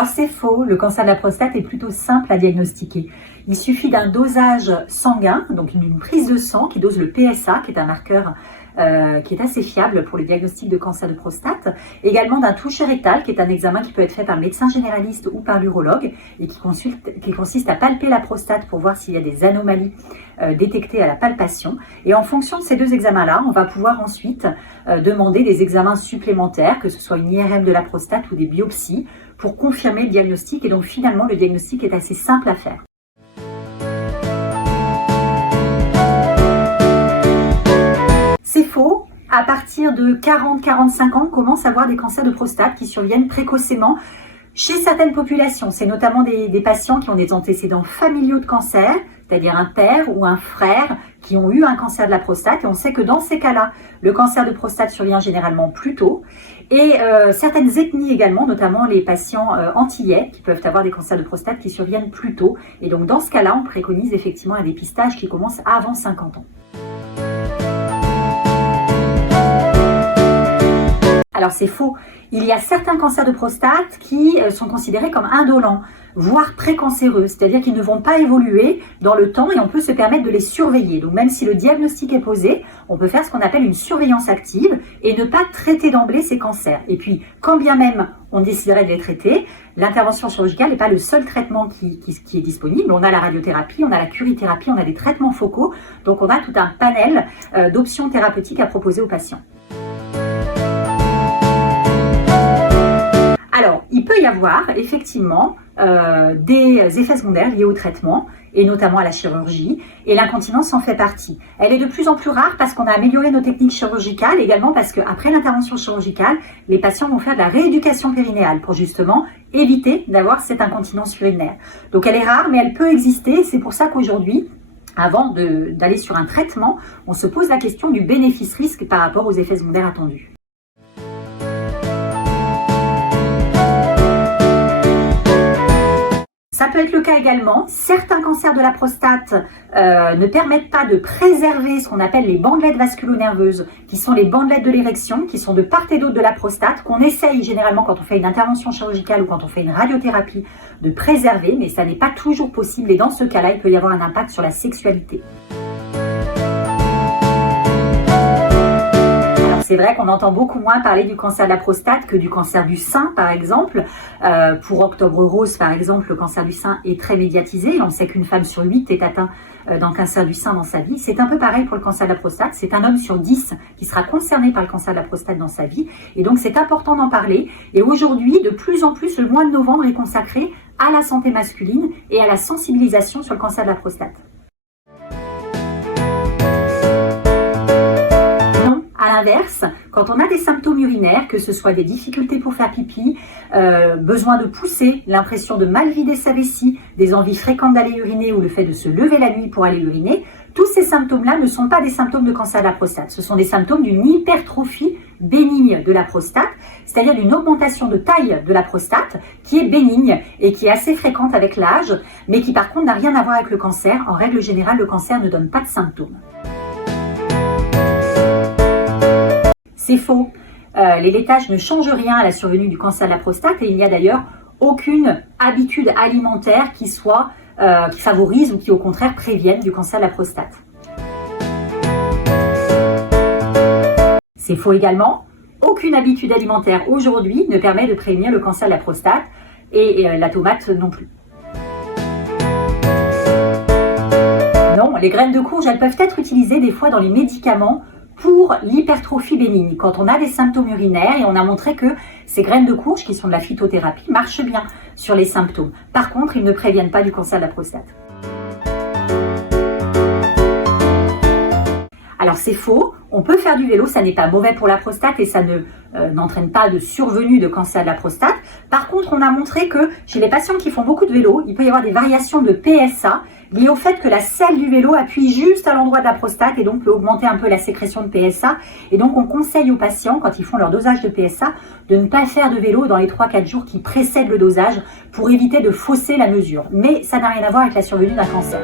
Alors c'est faux, le cancer de la prostate est plutôt simple à diagnostiquer. Il suffit d'un dosage sanguin, donc d'une prise de sang qui dose le PSA, qui est un marqueur qui est assez fiable pour le diagnostic de cancer de prostate. Également d'un toucher rectal, qui est un examen qui peut être fait par médecin généraliste ou par l'urologue et qui consiste à palper la prostate pour voir s'il y a des anomalies détectées à la palpation. Et en fonction de ces deux examens-là, on va pouvoir ensuite demander des examens supplémentaires, que ce soit une IRM de la prostate ou des biopsies, pour confirmer le diagnostic. Et donc finalement, le diagnostic est assez simple à faire. C'est faux. À partir de 40-45 ans, on commence à voir des cancers de prostate qui surviennent précocement chez certaines populations. C'est notamment des patients qui ont des antécédents familiaux de cancer, c'est-à-dire un père ou un frère qui ont eu un cancer de la prostate. Et on sait que dans ces cas-là, le cancer de prostate survient généralement plus tôt. Et certaines ethnies également, notamment les patients antillais, qui peuvent avoir des cancers de prostate qui surviennent plus tôt. Et donc dans ce cas-là, on préconise effectivement un dépistage qui commence avant 50 ans. Alors c'est faux. Il y a certains cancers de prostate qui sont considérés comme indolents, voire précancéreux, c'est-à-dire qu'ils ne vont pas évoluer dans le temps et on peut se permettre de les surveiller. Donc même si le diagnostic est posé, on peut faire ce qu'on appelle une surveillance active et ne pas traiter d'emblée ces cancers. Et puis, quand bien même on déciderait de les traiter, l'intervention chirurgicale n'est pas le seul traitement qui est disponible. On a la radiothérapie, on a la curithérapie, on a des traitements focaux. Donc on a tout un panel d'options thérapeutiques à proposer aux patients. Alors, il peut y avoir effectivement des effets secondaires liés au traitement et notamment à la chirurgie, et l'incontinence en fait partie. Elle est de plus en plus rare parce qu'on a amélioré nos techniques chirurgicales, également parce qu'après l'intervention chirurgicale, les patients vont faire de la rééducation périnéale pour justement éviter d'avoir cette incontinence urinaire. Donc elle est rare, mais elle peut exister, c'est pour ça qu'aujourd'hui, avant d'aller sur un traitement, on se pose la question du bénéfice-risque par rapport aux effets secondaires attendus. Ça peut être le cas également. Certains cancers de la prostate ne permettent pas de préserver ce qu'on appelle les bandelettes vasculo-nerveuses, qui sont les bandelettes de l'érection, qui sont de part et d'autre de la prostate, qu'on essaye généralement quand on fait une intervention chirurgicale ou quand on fait une radiothérapie de préserver, mais ça n'est pas toujours possible et dans ce cas-là, il peut y avoir un impact sur la sexualité. C'est vrai qu'on entend beaucoup moins parler du cancer de la prostate que du cancer du sein, par exemple. Pour Octobre Rose, par exemple, le cancer du sein est très médiatisé. On sait qu'une femme sur 8 est atteinte d'un cancer du sein dans sa vie. C'est un peu pareil pour le cancer de la prostate. C'est un homme sur 10 qui sera concerné par le cancer de la prostate dans sa vie. Et donc, c'est important d'en parler. Et aujourd'hui, de plus en plus, le mois de novembre est consacré à la santé masculine et à la sensibilisation sur le cancer de la prostate. À l'inverse, quand on a des symptômes urinaires, que ce soit des difficultés pour faire pipi, besoin de pousser, l'impression de mal vider sa vessie, des envies fréquentes d'aller uriner ou le fait de se lever la nuit pour aller uriner, tous ces symptômes-là ne sont pas des symptômes de cancer de la prostate. Ce sont des symptômes d'une hypertrophie bénigne de la prostate, c'est-à-dire d'une augmentation de taille de la prostate qui est bénigne et qui est assez fréquente avec l'âge, mais qui par contre n'a rien à voir avec le cancer. En règle générale, le cancer ne donne pas de symptômes. C'est faux. Les laitages ne changent rien à la survenue du cancer de la prostate et il n'y a d'ailleurs aucune habitude alimentaire qui favorise ou qui au contraire prévienne du cancer de la prostate. C'est faux également. Aucune habitude alimentaire aujourd'hui ne permet de prévenir le cancer de la prostate et la tomate non plus. Non, les graines de courge, elles peuvent être utilisées des fois dans les médicaments pour l'hypertrophie bénigne, quand on a des symptômes urinaires, et on a montré que ces graines de courge, qui sont de la phytothérapie, marchent bien sur les symptômes. Par contre, ils ne préviennent pas du cancer de la prostate. Alors c'est faux, on peut faire du vélo, ça n'est pas mauvais pour la prostate et ça n'entraîne pas de survenue de cancer de la prostate. Par contre, on a montré que chez les patients qui font beaucoup de vélo, il peut y avoir des variations de PSA liées au fait que la selle du vélo appuie juste à l'endroit de la prostate et donc peut augmenter un peu la sécrétion de PSA. Et donc on conseille aux patients, quand ils font leur dosage de PSA, de ne pas faire de vélo dans les 3-4 jours qui précèdent le dosage pour éviter de fausser la mesure. Mais ça n'a rien à voir avec la survenue d'un cancer.